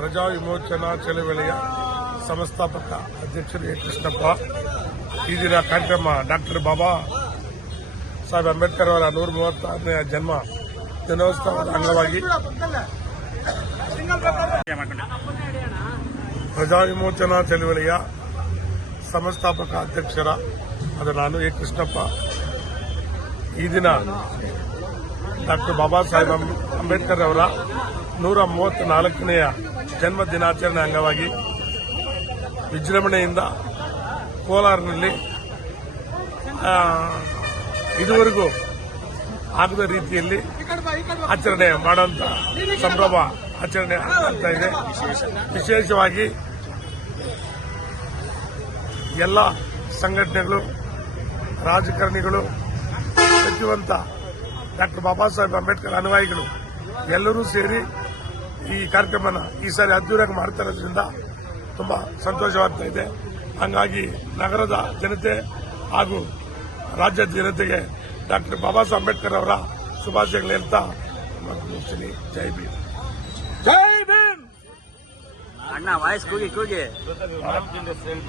ಪ್ರಜಾ ವಿಮೋಚನಾ ಚಳವಳಿಯ ಸಂಸ್ಥಾಪಕ ಅಧ್ಯಕ್ಷರು ಎ ಕೃಷ್ಣಪ್ಪ ಈ ದಿನ ಕಾರ್ಯಕ್ರಮ ಡಾಕ್ಟರ್ ಬಾಬಾ ಸಾಹೇಬ್ ಅಂಬೇಡ್ಕರ್ ಅವರ 136ನೇ ಜನ್ಮ ದಿನೋತ್ಸವದ ಅಂಗವಾಗಿ ಪ್ರಜಾ ವಿಮೋಚನಾ ಚಳವಳಿಯ ಸಂಸ್ಥಾಪಕ ಅಧ್ಯಕ್ಷರಾದ ನಾನು ಎ ಕೃಷ್ಣಪ್ಪ ಈ ದಿನ ಡಾಕ್ಟರ್ ಬಾಬಾ ಸಾಹೇಬ್ ಅಂಬೇಡ್ಕರ್ ಅವರ 134ನೆಯ ಜನ್ಮ ದಿನಾಚರಣೆ ಅಂಗವಾಗಿ ವಿಜೃಂಭಣೆಯಿಂದ ಕೋಲಾರಿನಲ್ಲಿ ಇದುವರೆಗೂ ಆಗದ ರೀತಿಯಲ್ಲಿ ಆಚರಣೆ ಮಾಡುವಂತ ಸಂಭ್ರಮ ಆಚರಣೆ ಆಗ್ತಾ ಇದೆ. ವಿಶೇಷವಾಗಿ ಎಲ್ಲ ಸಂಘಟನೆಗಳು, ರಾಜಕಾರಣಿಗಳು, ಸಚಿವಂತ ಡಾಕ್ಟರ್ ಬಾಬಾ ಸಾಹೇಬ್ ಅಂಬೇಡ್ಕರ್ ಅನುಯಾಯಿಗಳು ಎಲ್ಲರೂ ಸೇರಿ ಈ ಕಾರ್ಯಕ್ರಮನ ಈ ಸಾರಿ ಅದ್ದೂರಿಯಾಗಿ ಮಾಡ್ತಾ ಇರೋದ್ರಿಂದ ತುಂಬಾ ಸಂತೋಷವಾಗ್ತಾ ಇದೆ. ಹಾಗಾಗಿ ನಗರದ ಜನತೆ ಹಾಗೂ ರಾಜ್ಯದ ಜನತೆಗೆ ಡಾಕ್ಟರ್ ಬಾಬಾ ಸಾಹೇಬ್ ಅಂಬೇಡ್ಕರ್ ಅವರ ಶುಭಾಶಯಗಳು ಹೇಳ್ತಾ ಮುಗಿಸ್ತೀನಿ. ಜೈ ಭೀಮ್. ಅಣ್ಣ ವಾಯ್ಸ್ ಕೂಗಿ